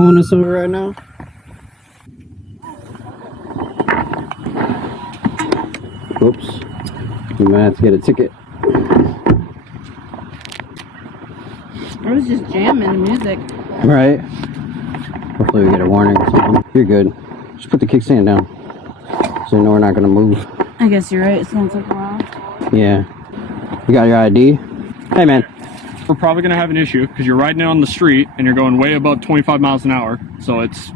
pulling us over right now? Oops. We might have to get a ticket. I was just jamming the music. Right. Hopefully we get a warning or something. You're good. Just put the kickstand down, so you know we're not gonna move. I guess you're right. It's gonna take a while. Yeah. You got your ID? Hey, man. We're probably going to have an issue because you're riding on the street and you're going way above 25 miles an hour. So it's,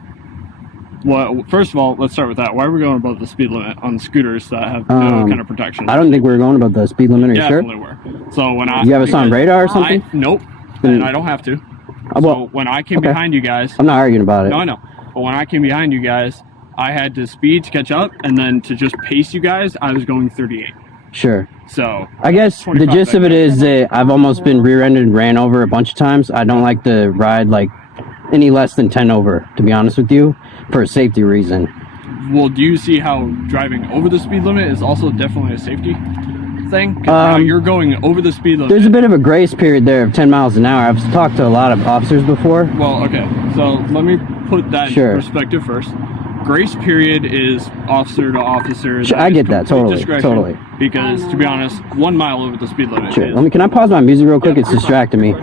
well, first of all, let's start with that. Why are we going above the speed limit on scooters that have no kind of protection? I don't think we were going above the speed limit. Are you sure? Definitely were. So when I... You have us on radar or something? Nope. And I don't have to. So when I came behind you guys... I'm not arguing about it. No, I know. But when I came behind you guys, I had to speed to catch up, and then to just pace you guys, I was going 38. Sure. So I guess the gist of it is that I've almost been rear-ended and ran over a bunch of times. I don't like to ride like any less than 10 over, to be honest with you, for a safety reason. Well, do you see how driving over the speed limit is also definitely a safety thing? 'Cause now you're going over the speed limit. There's a bit of a grace period there of 10 miles an hour. I've talked to a lot of officers before. Well, okay. So let me put that Sure. in perspective first. Grace period is officer to officer. Sure, I get that, totally, totally. Because, to be honest, 1 mile over the speed limit Sure. is... Can I pause my music real quick? It's distracting me.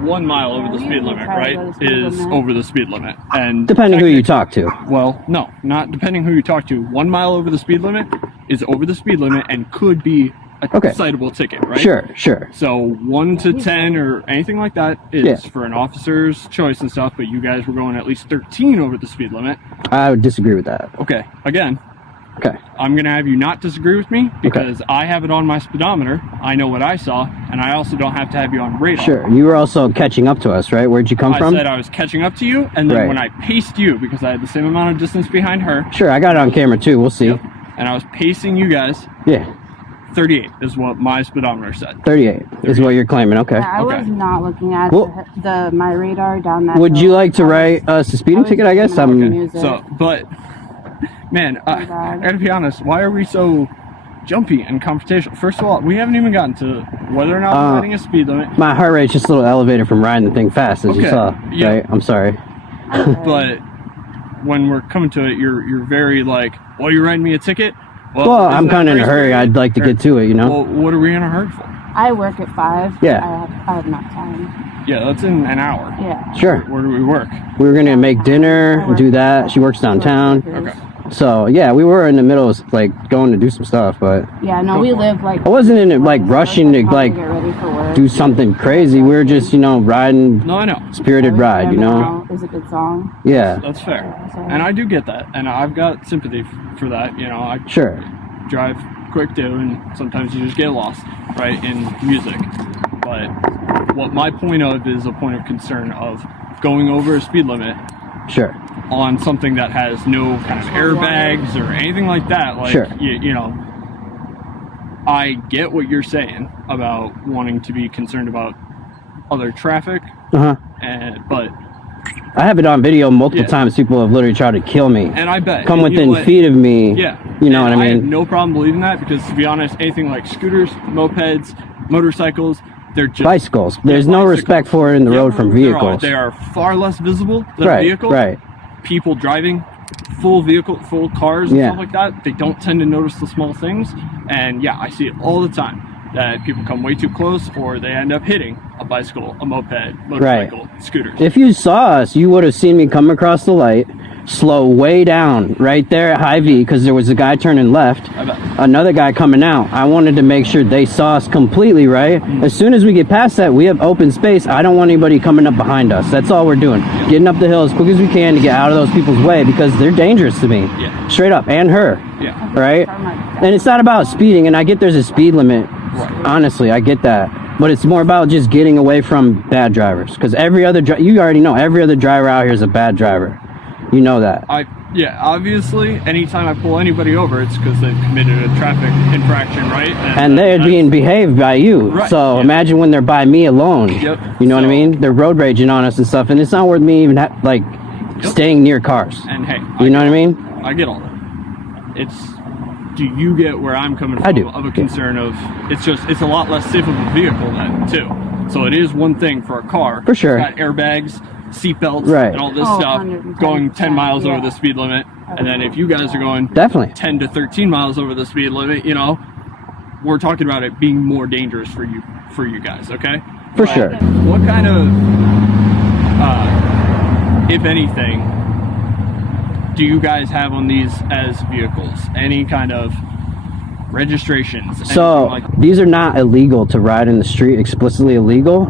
1 mile over the speed limit, right, is over the speed limit. And Depending who you talk to. Well, no, not depending who you talk to. 1 mile over the speed limit is over the speed limit and could be a citable ticket, right? Sure, sure. So 1 to 10 or anything like that is for an officer's choice and stuff, but you guys were going at least 13 over the speed limit. I would disagree with that. Okay, again, Okay. I'm going to have you not disagree with me because I have it on my speedometer. I know what I saw, and I also don't have to have you on radar. Sure. You were also catching up to us, right? Where'd you come from? I said I was catching up to you, and then when I paced you, because I had the same amount of distance behind her. Sure, I got it on camera too. We'll see. Yep, and I was pacing you guys. Yeah. 38 is what my speedometer said. 38 is what you're claiming. Okay. Yeah, I was not looking at my radar down that. Would you like to write us a speeding ticket? I guess I'm. So, but man, I gotta be honest. Why are we so jumpy and confrontational? First of all, we haven't even gotten to whether or not we're riding a speed limit. My heart rate's just a little elevated from riding the thing fast, as you saw. Yeah. Right? I'm sorry. But when we're coming to it, you're very like, well, you're writing me a ticket. Well, I'm kind of in a hurry. I'd like to get to it, you know? Well, what are we in a hurry for? I work at 5. Yeah. I have not time. Yeah, that's in an hour. Yeah. Sure. Where do we work? We were going to make dinner and do that. She works downtown. Okay. So, yeah, we were in the middle of, like, going to do some stuff, but... Yeah, no, we live, like... I wasn't in it, like, rushing to, like, get ready for work. do something crazy. We were just, you know, riding... No, I know. Spirited ride, you know? Is a good song. Yeah. That's fair. And I do get that. And I've got sympathy for that. You know, I drive quick too, and sometimes you just get lost, right, in music. But what my point of is a point of concern of going over a speed limit on something that has no kind of airbags or anything like that. Like, you know, I get what you're saying about wanting to be concerned about other traffic, but I have it on video multiple times. People have literally tried to kill me. And I bet. Come within feet of me. Yeah. You know what I mean? I have no problem believing that because, to be honest, anything like scooters, mopeds, motorcycles, they're just... Bicycles. There's no respect for it in the road from vehicles. They are far less visible than vehicles. Right. People driving full cars and stuff like that, they don't tend to notice the small things. And yeah, I see it all the time. That people come way too close or they end up hitting a bicycle, a moped, motorcycle, scooters. If you saw us, you would have seen me come across the light, slow way down right there at High V because there was a guy turning left, another guy coming out. I wanted to make sure they saw us completely, right? As soon as we get past that, we have open space. I don't want anybody coming up behind us. That's all we're doing. Getting up the hill as quick as we can to get out of those people's way because they're dangerous to me. Straight up. And her. Right? And it's not about speeding, and I get there's a speed limit. Honestly, I get that. But it's more about just getting away from bad drivers. Because every other you already know, every other driver out here is a bad driver. You know that. Yeah, obviously, anytime I pull anybody over, it's because they've committed a traffic infraction, right? And they're being behaved by you. Right, so imagine when they're by me alone. Yep. You know what I mean? They're road raging on us and stuff. And it's not worth me even, staying near cars. And hey, you know what I mean? I get all that. Do you get where I'm coming from? I do. Of a concern of, it's a lot less safe of a vehicle then, too. So it is one thing for a car. For sure. It's got airbags, seatbelts, Right. and all this Oh, stuff 110%, going 10 miles over yeah. the speed limit. And then if you guys are going Definitely. 10 to 13 miles over the speed limit, you know, we're talking about it being more dangerous for you guys, okay? For But sure. What kind of, if anything, do you guys have on these as vehicles? Any kind of registrations? So anything like these are not illegal to ride in the street, explicitly illegal.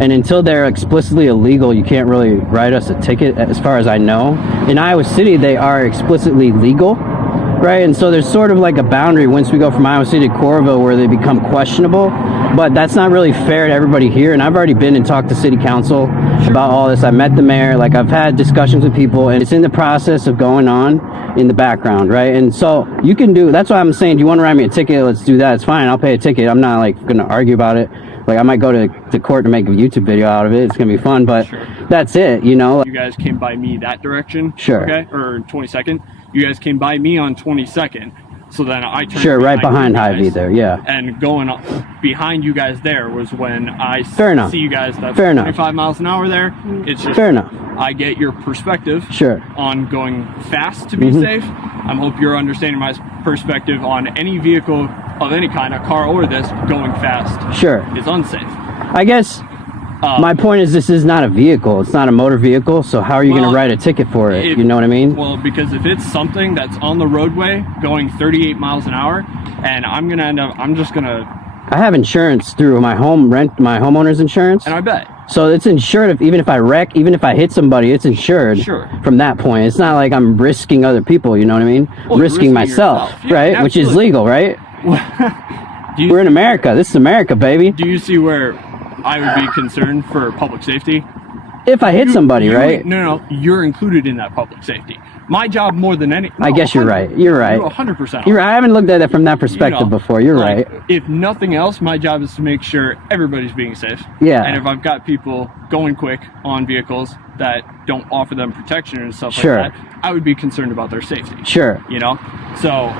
And until they're explicitly illegal, you can't really write us a ticket, as far as I know. In Iowa City, they are explicitly legal, right? And so there's sort of like a boundary once we go from Iowa City to Coralville where they become questionable. But that's not really fair to everybody here. And I've already been and talked to city council about all this. I met the mayor, like I've had discussions with people, and it's in the process of going on in the background, right? And so you can do, that's why I'm saying, do you want to write me a ticket? Let's do that. It's fine. I'll pay a ticket. I'm not like going to argue about it. Like I might go to court to make a YouTube video out of it. It's going to be fun, but Sure. that's it, you know? you guys came by me that direction? Sure. Okay, or 22nd. You guys came by me on 22nd. So then I turned Sure, right behind you Hy-Vee guys, there, yeah. And going up behind you guys there was when I Fair enough. see you guys that's Fair enough. 25 miles an hour there. It's just Fair enough. I get your perspective Sure. on going fast to be safe. I hope you're understanding my perspective on any vehicle of any kind, a car or this, going fast Sure. is unsafe. I guess my point is this is not a vehicle. It's not a motor vehicle. So how are you going Well, to write a ticket for it? if- You know what I mean? Well, because if it's something that's on the roadway going 38 miles an hour, and I'm just gonna, I have insurance through my homeowner's insurance. and I bet. So it's insured even if I wreck, even if I hit somebody, it's insured Sure. from that point. It's not like I'm risking other people, you know what I mean? Well, you're risking risking myself, yourself. Yeah, right? Which is absolutely. legal, right? Do you, We're in America. This is America, baby. do you see where I would be concerned for public safety? If I hit somebody, You- right? No, you're included in that public safety. My job more than any. I guess you're right. You're right. You're 100%. You're right. I haven't looked at it from that perspective before. You're like, right. If nothing else, my job is to make sure everybody's being safe. Yeah. And if I've got people going quick on vehicles that don't offer them protection and stuff Sure. like that, I would be concerned about their safety. Sure. You know? So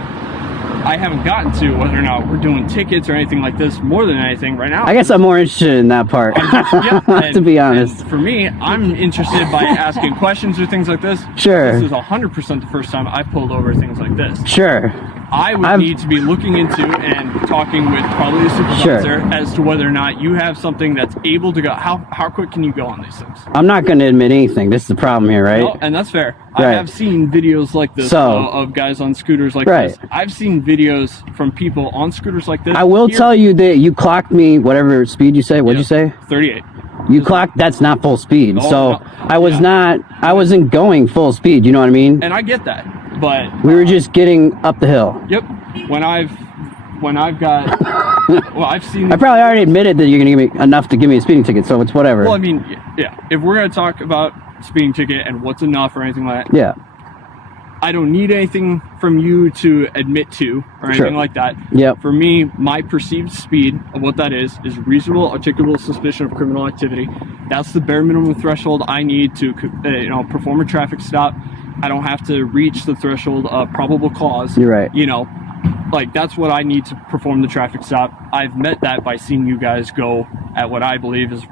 I haven't gotten to whether or not we're doing tickets or anything like this more than anything right now. I guess I'm more interested in that part, Yeah, and- to be honest. and for me, I'm interested by asking questions or things like this. Sure. This is 100% the first time I pulled over things like this. Sure. I would need to be looking into and talking with probably a supervisor as to whether or not you have something that's able to go. How quick can you go on these things? I'm not going to admit anything. This is the problem here, right? No, and that's fair. I Right. have seen videos like this of guys on scooters like Right. this. I've seen videos from people on scooters like this. I will here. tell you that you clocked me, whatever speed you say. What'd you say? 38. You clocked, that's not full speed. No, So no. I wasn't going full speed. You know what I mean? And I get that, but We were just getting up the hill. yep. When I've got, well, I've seen. I probably already admitted that you're going to give me enough to give me a speeding ticket, so it's whatever. Well, I mean, yeah. If we're gonna talk about speeding ticket and what's enough or anything like that, yeah. I don't need anything from you to admit to or anything Sure. like that. Yep. For me, my perceived speed of what that is reasonable, articulable suspicion of criminal activity. That's the bare minimum threshold I need to, perform a traffic stop. I don't have to reach the threshold of probable cause. You're right. You know, like that's what I need to perform the traffic stop. I've met that by seeing you guys go at what I believe is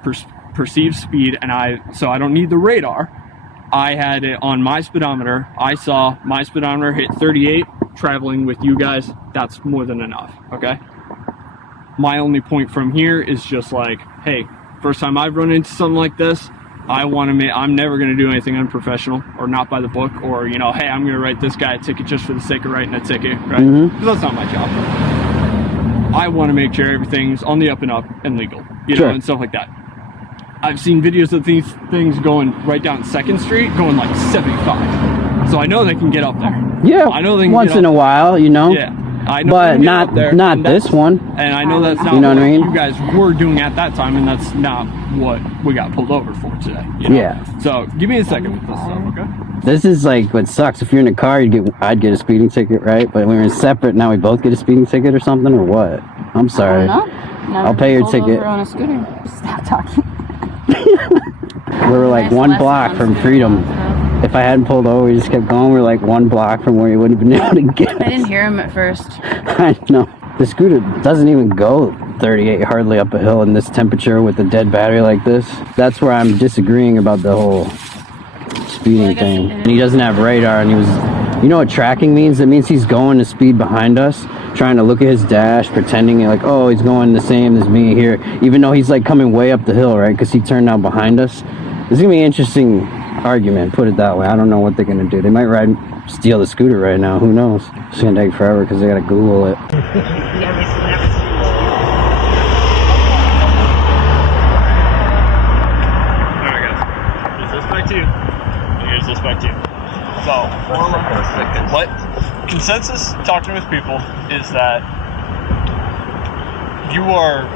perceived speed, so I don't need the radar. I had it on my speedometer. I saw my speedometer hit 38 traveling with you guys. That's more than enough, okay? My only point from here is just like, hey, first time I've run into something like this, I'm never going to do anything unprofessional or not by the book or, hey, I'm going to write this guy a ticket just for the sake of writing a ticket, right? Because that's not my job. I want to make sure everything's on the up and up and legal, Sure. and stuff like that. I've seen videos of these things going right down 2nd Street, going like 75. So I know they can get up there. Yeah. I know they can once get in up a while, you know. Yeah. I know But they can get up there, not and that's- this one. And I know that's not You know what what I mean? you guys were doing at that time, and that's not what we got pulled over for today. You know? Yeah. So give me a second with this stuff, okay? This is like what sucks. If you're in a car, I'd get a speeding ticket, right? But when we're separate, now we both get a speeding ticket or something, or what? I'm sorry. I don't know. Never I'll pay your pulled ticket. over on a scooter. Stop talking. We were like Nice one lesson block on from scooter. freedom. If I hadn't pulled over, we just kept going. We were like one block from where you wouldn't have been able to get I didn't us. hear him at first. I know. The scooter doesn't even go 38 hardly up a hill in this temperature with a dead battery like this. That's where I'm disagreeing about the whole speeding thing. And he doesn't have radar, and he was, you know what tracking means? It means he's going to speed behind us, trying to look at his dash, pretending like, oh, he's going the same as me here, even though he's like coming way up the hill, right? Because he turned out behind us. It's gonna be an interesting argument, put it that way. I don't know what they're gonna do. They might steal the scooter right now. Who knows? It's gonna take forever because they gotta Google it. So, what consensus talking with people is that you are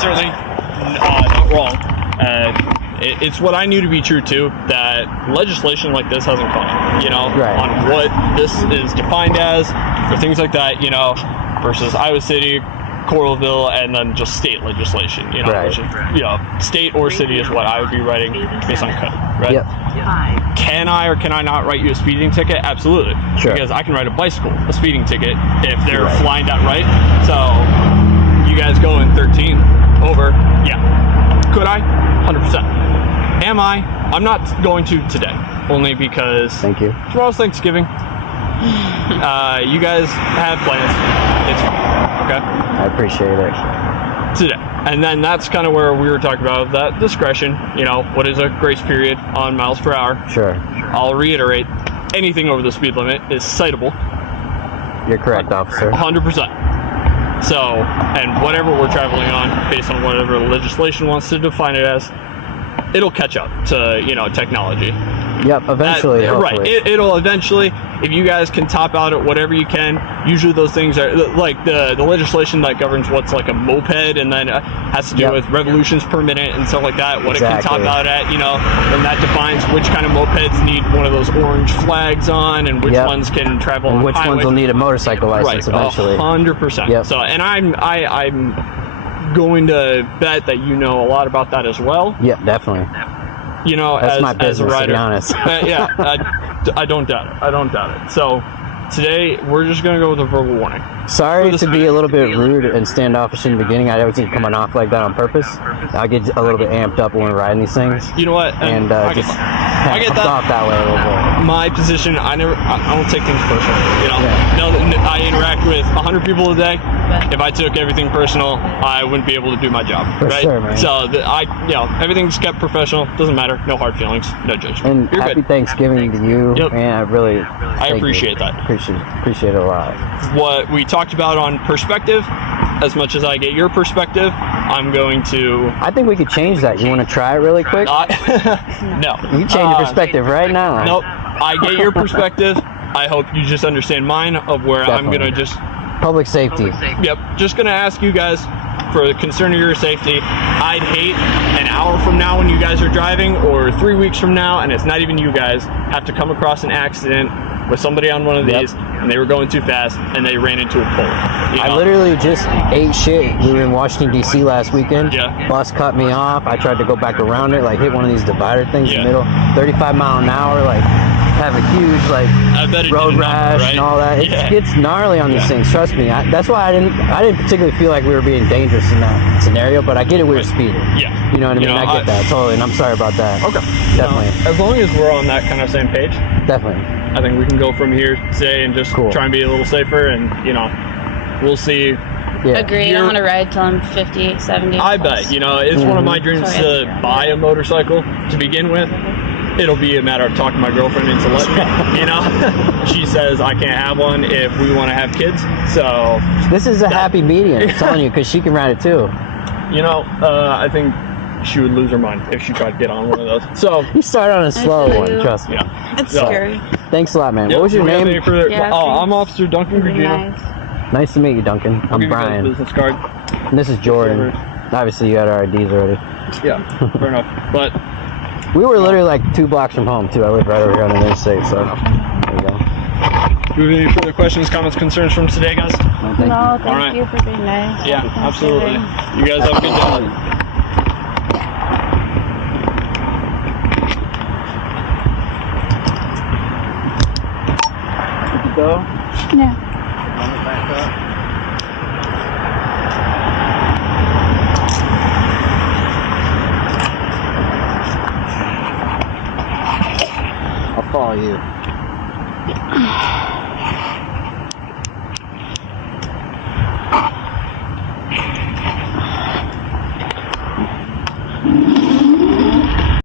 certainly not wrong. It's what I knew to be true too, that legislation like this hasn't come, you know, on what this is defined as, or things like that, you know, versus Iowa City, Coralville, and then just state legislation, you know, which is, you know, state or city is what I would be writing based on code, right? Yep. Can I or can I not write you a speeding ticket? Absolutely. Sure. Because I can write a bicycle a speeding ticket if they're flying down right. So you guys go in 13 over, yeah. Could I? 100%. Am I? I'm not going to today, only because tomorrow's Thanksgiving. You guys have plans. It's fine. Okay? I appreciate it. Today. And then that's kind of where we were talking about that discretion. You know, what is a grace period on miles per hour? Sure. I'll reiterate, anything over the speed limit is citable. You're correct, officer. 100%. So, and whatever we're traveling on, based on whatever legislation wants to define it as, it'll catch up to, you know, technology. Yep, eventually. Right. It'll eventually, if you guys can top out at whatever you can. Usually those things are like the legislation that governs what's like a moped, and then has to do with revolutions per minute and stuff like that. What it can top out at, you know, and that defines which kind of mopeds need one of those orange flags on, and which ones can travel on which highways. Ones will need a motorcycle license eventually. 100%. Yep. So, and I'm going to bet that you know a lot about that as well. Yep, definitely. You know, that's my as business, a rider. to be honest. Yeah, I don't doubt it. I don't doubt it. So today we're just gonna go with a verbal warning. Sorry to be a little bit rude and standoffish in the beginning. I wasn't coming off like that on purpose. I get a little bit amped up when we're riding these things. You know what? And I just get that. Off that way a little bit. My position, I don't take things personal. You know, I interact with 100 people a day. If I took everything personal, I wouldn't be able to do my job. For right? sure, man. So you know, everything's kept professional. Doesn't matter. No hard feelings. No judgment. And You're happy good. Thanksgiving to you. Yep. Man, I appreciate that. Appreciate it a lot. What we talked about on perspective, as much as I get your perspective, I'm going to... I think we could change that. You want to try it really quick? No. You change your perspective right now. Nope. I get your perspective. I hope you just understand mine of where Definitely. I'm going to just... Public safety. Yep. Just going to ask you guys, for the concern of your safety, I'd hate an hour from now when you guys are driving, or 3 weeks from now, and it's not even you guys, have to come across an accident with somebody on one of these, and they were going too fast, and they ran into a pole. You know? I literally just ate shit. We were in Washington, D.C. last weekend. Yeah. Bus cut me off. I tried to go back around it, like hit one of these divider things in the middle. 35 mile an hour, like have a huge road rash and all that. It's gnarly on these things. Trust me. That's why I didn't particularly feel like we were being dangerous in that scenario. But I get it. We were speeding. Yeah. You know what I mean? I get that totally, and I'm sorry about that. Okay. Definitely. As long as we're on that kind of same page. Definitely. I think we can go from here today and just try and be a little safer, and you know, we'll see. Yeah. Agreed. I want to ride till I'm 50, 70. I bet. You know, it's one of my dreams to buy a motorcycle to begin with. It'll be a matter of talking my girlfriend into letting me. You know, she says I can't have one if we want to have kids. So this is a happy medium. I'm telling you, because she can ride it too. You know, I think she would lose her mind if she tried to get on one of those. So you start on a slow one, trust me. Yeah. It's scary. Thanks a lot, man. What was your name? I'm Officer Duncan Gugino. Nice to meet you, Duncan. I'm Brian. Business card. And this is Jordan. Obviously, you had our IDs already. Yeah, fair enough. But we were literally like 2 blocks from home too. I live right over here on the interstate, so there you go. Do you have any further questions, comments, concerns from today, guys? No, thank you for being nice. Yeah, absolutely. You guys have a good day. Go? Yeah. follow you.